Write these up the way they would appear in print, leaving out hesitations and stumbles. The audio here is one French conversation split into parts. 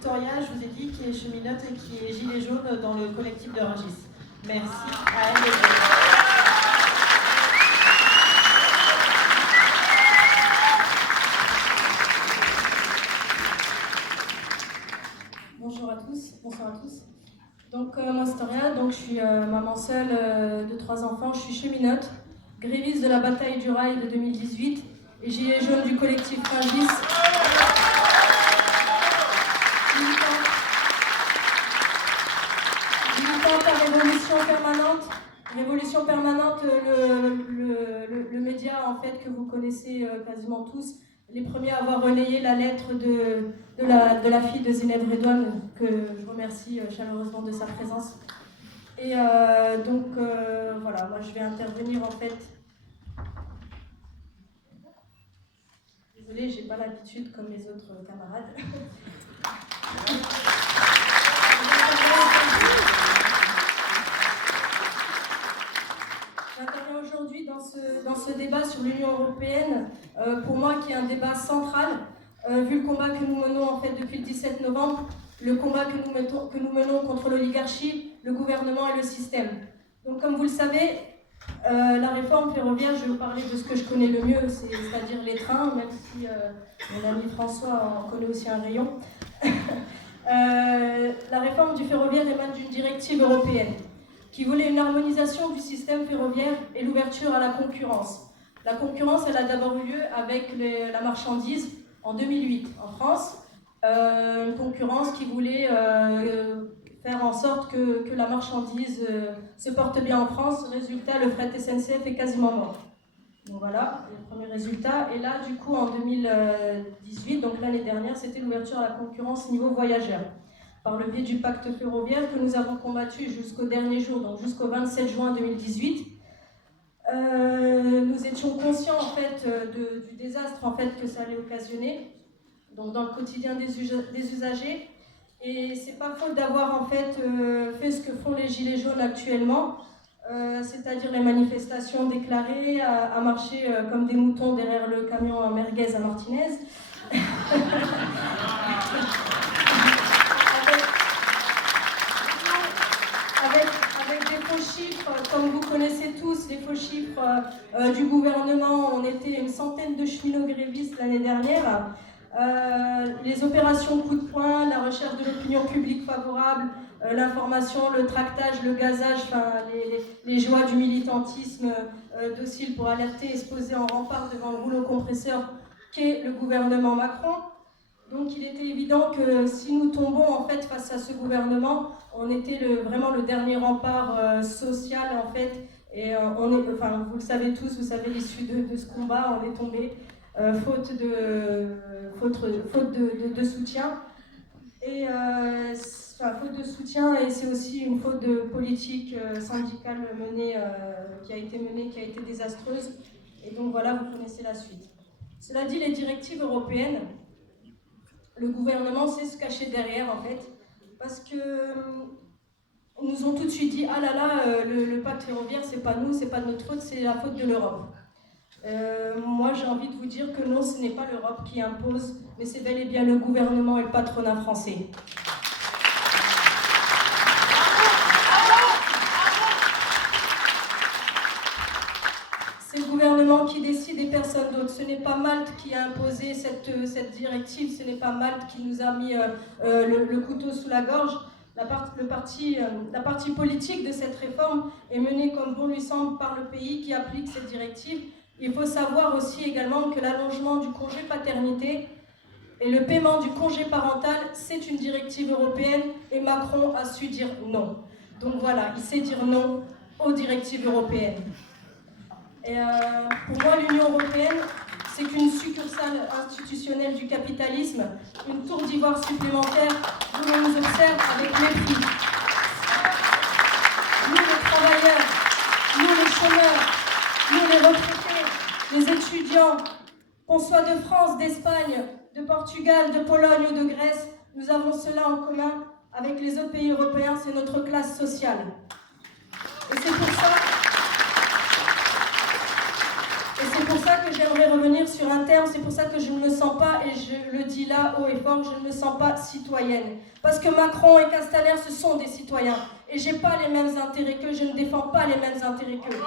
Victoria, je vous ai dit, qui est cheminote et qui est gilet jaune dans le collectif de Rungis. Merci à elle. Bonjour à tous, bonsoir à tous. Donc moi c'est Toria, donc je suis maman seule de 3 enfants, je suis cheminote, gréviste de la bataille du rail de 2018 et gilet jaune du collectif Rungis. Militante à Révolution permanente, le média en fait que vous connaissez quasiment tous, les premiers à avoir relayé la lettre de la fille de Zineb Redouane, que je remercie chaleureusement de sa présence. Et voilà, moi je vais intervenir en fait. Désolée, j'ai pas l'habitude comme les autres camarades. J'interviens aujourd'hui dans ce débat sur l'Union européenne, pour moi qui est un débat central, vu le combat que nous menons en fait depuis le 17 novembre, le combat que nous menons contre l'oligarchie, le gouvernement et le système. Donc comme vous le savez, la réforme ferroviaire, je vais vous parler de ce que je connais le mieux, c'est-à-dire les trains, même si mon ami François en connaît aussi un rayon. La réforme du ferroviaire émane d'une directive européenne qui voulait une harmonisation du système ferroviaire et l'ouverture à la concurrence. La concurrence, elle a d'abord eu lieu avec la marchandise en 2008 en France, une concurrence qui voulait faire en sorte que la marchandise se porte bien en France. Résultat, le fret SNCF est quasiment mort. Donc voilà, le premier résultat. Et là, du coup, en 2018, donc l'année dernière, c'était l'ouverture à la concurrence niveau voyageurs, par le biais du pacte ferroviaire que nous avons combattu jusqu'au dernier jour, donc jusqu'au 27 juin 2018. Nous étions conscients en fait du désastre en fait que ça allait occasionner, donc dans le quotidien des usagers. Et c'est pas faute d'avoir en fait fait ce que font les gilets jaunes actuellement, c'est-à-dire les manifestations déclarées, à marcher comme des moutons derrière le camion à merguez à Martinez. Avec des faux chiffres, comme vous connaissez tous, les faux chiffres du gouvernement. On était une centaine de cheminots grévistes l'année dernière. Les opérations coup de poing, la recherche de l'opinion publique favorable, l'information, le tractage, le gazage, les joies du militantisme docile pour alerter et se poser en rempart devant le rouleau compresseur qu'est le gouvernement Macron. Donc il était évident que si nous tombons en fait face à ce gouvernement, on était vraiment le dernier rempart social en fait, et vous le savez tous, vous savez l'issue de ce combat, on est tombé faute de soutien, et faute de soutien, et c'est aussi une faute de politique syndicale qui a été désastreuse, et donc voilà, vous connaissez la suite. Cela dit, les directives européennes, le gouvernement sait se cacher derrière en fait, parce que nous ont tout de suite dit ah là là, le pacte ferroviaire c'est pas nous, c'est pas de notre faute, c'est la faute de l'Europe. Moi j'ai envie de vous dire que non, ce n'est pas l'Europe qui impose, mais c'est bel et bien le gouvernement et le patronat français. C'est le gouvernement qui décide et personne d'autre. Ce n'est pas Malte qui a imposé cette directive, ce n'est pas Malte qui nous a mis le couteau sous la gorge. La partie politique de cette réforme est menée comme bon lui semble par le pays qui applique cette directive. Il faut savoir aussi également que l'allongement du congé paternité et le paiement du congé parental, c'est une directive européenne et Macron a su dire non. Donc voilà, il sait dire non aux directives européennes. Et pour moi, l'Union européenne, c'est qu'une succursale institutionnelle du capitalisme, une tour d'ivoire supplémentaire où l'on nous observe avec mépris. Nous, les travailleurs, nous, les chômeurs, nous, les retraités, les étudiants, qu'on soit de France, d'Espagne, de Portugal, de Pologne ou de Grèce, nous avons cela en commun avec les autres pays européens, c'est notre classe sociale. Et c'est pour ça que j'aimerais revenir sur un terme, c'est pour ça que je ne me sens pas, et je le dis là haut et fort, je ne me sens pas citoyenne. Parce que Macron et Castaner, ce sont des citoyens. Et je n'ai pas les mêmes intérêts qu'eux, je ne défends pas les mêmes intérêts qu'eux.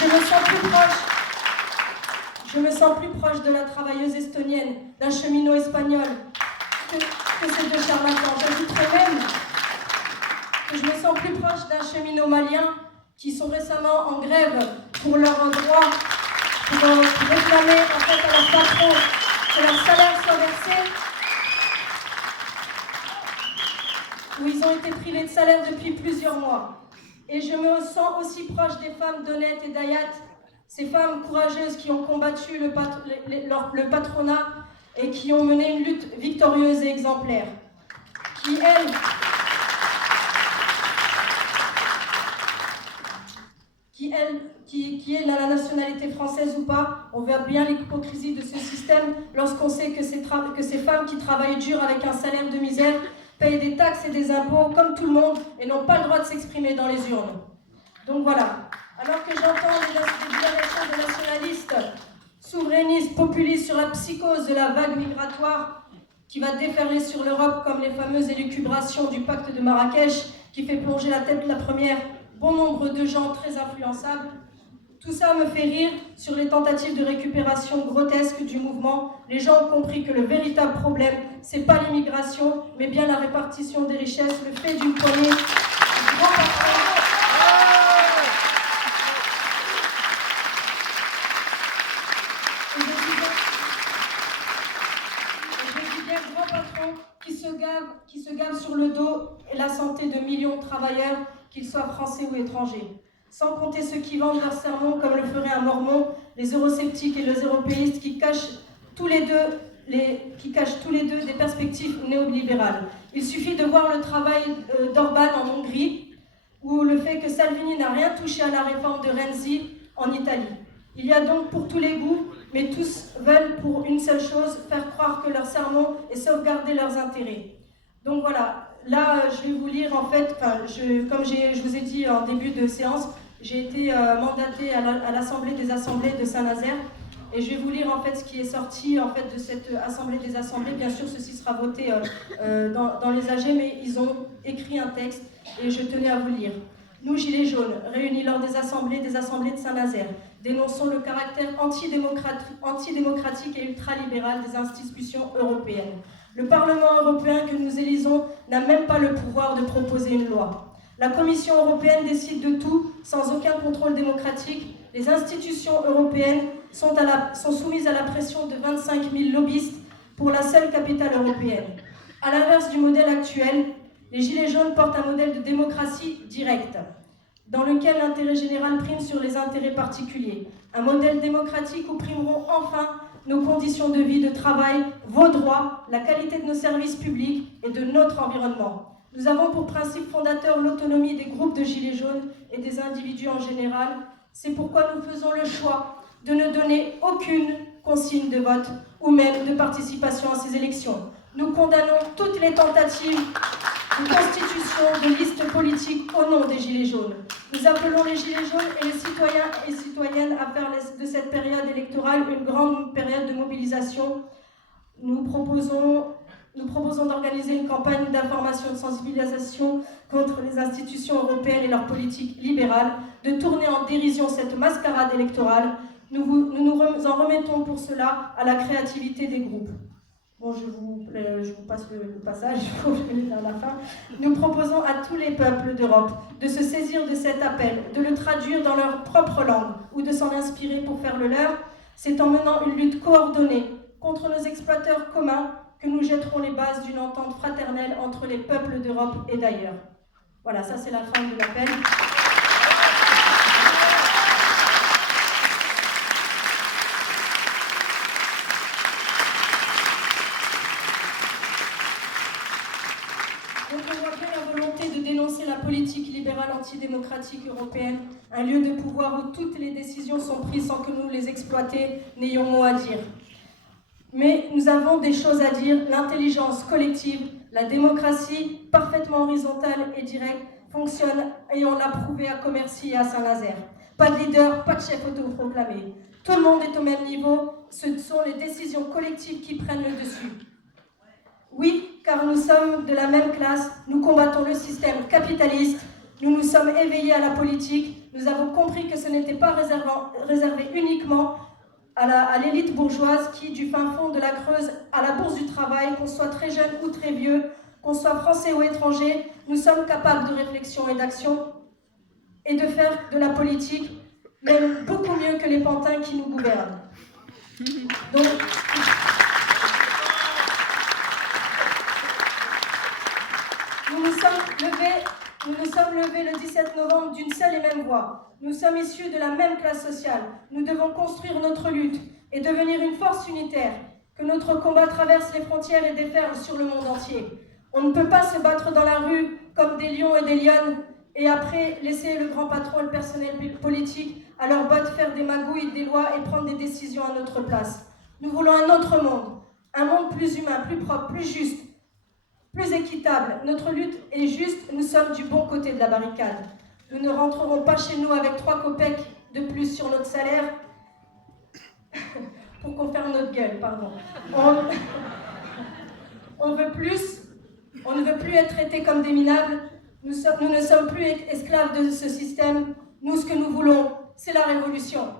Je me sens plus proche de la travailleuse estonienne, d'un cheminot espagnol, que ces deux charlatans. J'ajouterais même que je me sens plus proche d'un cheminot malien qui sont récemment en grève pour leurs droits, pour réclamer en fait à leur patron que leur salaire soit versé, où ils ont été privés de salaire depuis plusieurs mois. Et je me sens aussi proche des femmes d'Honnête et d'Ayat, ces femmes courageuses qui ont combattu le patronat et qui ont mené une lutte victorieuse et exemplaire, qui est la nationalité française ou pas, on voit bien l'hypocrisie de ce système lorsqu'on sait que ces femmes qui travaillent dur avec un salaire de misère payent des taxes et des impôts comme tout le monde et n'ont pas le droit de s'exprimer dans les urnes. Donc voilà, alors que j'entends des déclarations de nationalistes, souverainistes, populistes sur la psychose de la vague migratoire qui va déferler sur l'Europe comme les fameuses élucubrations du pacte de Marrakech qui fait plonger la tête la première bon nombre de gens très influençables. Tout ça me fait rire sur les tentatives de récupération grotesques du mouvement. Les gens ont compris que le véritable problème, c'est pas l'immigration, mais bien la répartition des richesses, le fait d'une poignée de grands patrons. Et je dis bien grands patrons qui se gavent sur le dos et la santé de millions de travailleurs, qu'ils soient français ou étrangers. Sans compter ceux qui vendent leurs sermons comme le ferait un mormon, les eurosceptiques et les européistes qui cachent tous les deux des perspectives néolibérales. Il suffit de voir le travail d'Orban en Hongrie ou le fait que Salvini n'a rien touché à la réforme de Renzi en Italie. Il y a donc pour tous les goûts, mais tous veulent pour une seule chose, faire croire que leur sermon est sauvegarder leurs intérêts. Donc voilà. Là, je vais vous lire, en fait, comme je vous ai dit en début de séance, j'ai été mandatée à l'Assemblée des Assemblées de Saint-Nazaire et je vais vous lire en fait ce qui est sorti en fait de cette Assemblée des Assemblées. Bien sûr, ceci sera voté dans les AG, mais ils ont écrit un texte et je tenais à vous lire. Nous, Gilets jaunes, réunis lors des assemblées de Saint-Nazaire, dénonçons le caractère antidémocratique et ultralibéral des institutions européennes. Le Parlement européen que nous élisons n'a même pas le pouvoir de proposer une loi. La Commission européenne décide de tout sans aucun contrôle démocratique. Les institutions européennes sont soumises à la pression de 25 000 lobbyistes pour la seule capitale européenne. À l'inverse du modèle actuel, les Gilets jaunes portent un modèle de démocratie directe, dans lequel l'intérêt général prime sur les intérêts particuliers. Un modèle démocratique où primeront enfin nos conditions de vie, de travail, vos droits, la qualité de nos services publics et de notre environnement. Nous avons pour principe fondateur l'autonomie des groupes de Gilets jaunes et des individus en général. C'est pourquoi nous faisons le choix de ne donner aucune consigne de vote ou même de participation à ces élections. Nous condamnons toutes les tentatives de constitution de listes politiques au nom des Gilets jaunes. Nous appelons les Gilets jaunes et les citoyens et citoyennes à faire de cette période électorale une grande période de mobilisation. Nous proposons d'organiser une campagne d'information et de sensibilisation contre les institutions européennes et leur politique libérale, de tourner en dérision cette mascarade électorale. Nous en remettons pour cela à la créativité des groupes. Bon, je vous passe le passage, il faut que je le lise à la fin. Nous proposons à tous les peuples d'Europe de se saisir de cet appel, de le traduire dans leur propre langue ou de s'en inspirer pour faire le leur. C'est en menant une lutte coordonnée contre nos exploiteurs communs que nous jetterons les bases d'une entente fraternelle entre les peuples d'Europe et d'ailleurs. Voilà, ça c'est la fin de l'appel. Donc on voit bien la volonté de dénoncer la politique libérale antidémocratique européenne, un lieu de pouvoir où toutes les décisions sont prises sans que nous les exploiter n'ayons mot à dire. Mais nous avons des choses à dire, l'intelligence collective, la démocratie parfaitement horizontale et directe fonctionne et on l'a prouvé à Commercy et à Saint-Nazaire. Pas de leader, pas de chef autoproclamé. Tout le monde est au même niveau. Ce sont les décisions collectives qui prennent le dessus. Oui, car nous sommes de la même classe, nous combattons le système capitaliste, nous nous sommes éveillés à la politique, nous avons compris que ce n'était pas réservé uniquement à l'élite bourgeoise qui, du fin fond de la Creuse à la bourse du travail, qu'on soit très jeune ou très vieux, qu'on soit français ou étranger, nous sommes capables de réflexion et d'action et de faire de la politique, même beaucoup mieux que les pantins qui nous gouvernent. Donc, nous nous sommes levés le 17 novembre d'une seule et même voix. Nous sommes issus de la même classe sociale. Nous devons construire notre lutte et devenir une force unitaire. Que notre combat traverse les frontières et déferle sur le monde entier. On ne peut pas se battre dans la rue comme des lions et des lionnes et après laisser le grand patron et le personnel politique à leur botte faire des magouilles, des lois et prendre des décisions à notre place. Nous voulons un autre monde. Un monde plus humain, plus propre, plus juste, plus équitable. Notre lutte est juste, nous sommes du bon côté de la barricade. Nous ne rentrerons pas chez nous avec 3 copecs de plus sur notre salaire pour qu'on ferme notre gueule, pardon. On veut plus, on ne veut plus être traités comme des minables, nous ne sommes plus esclaves de ce système. Nous, ce que nous voulons, c'est la révolution.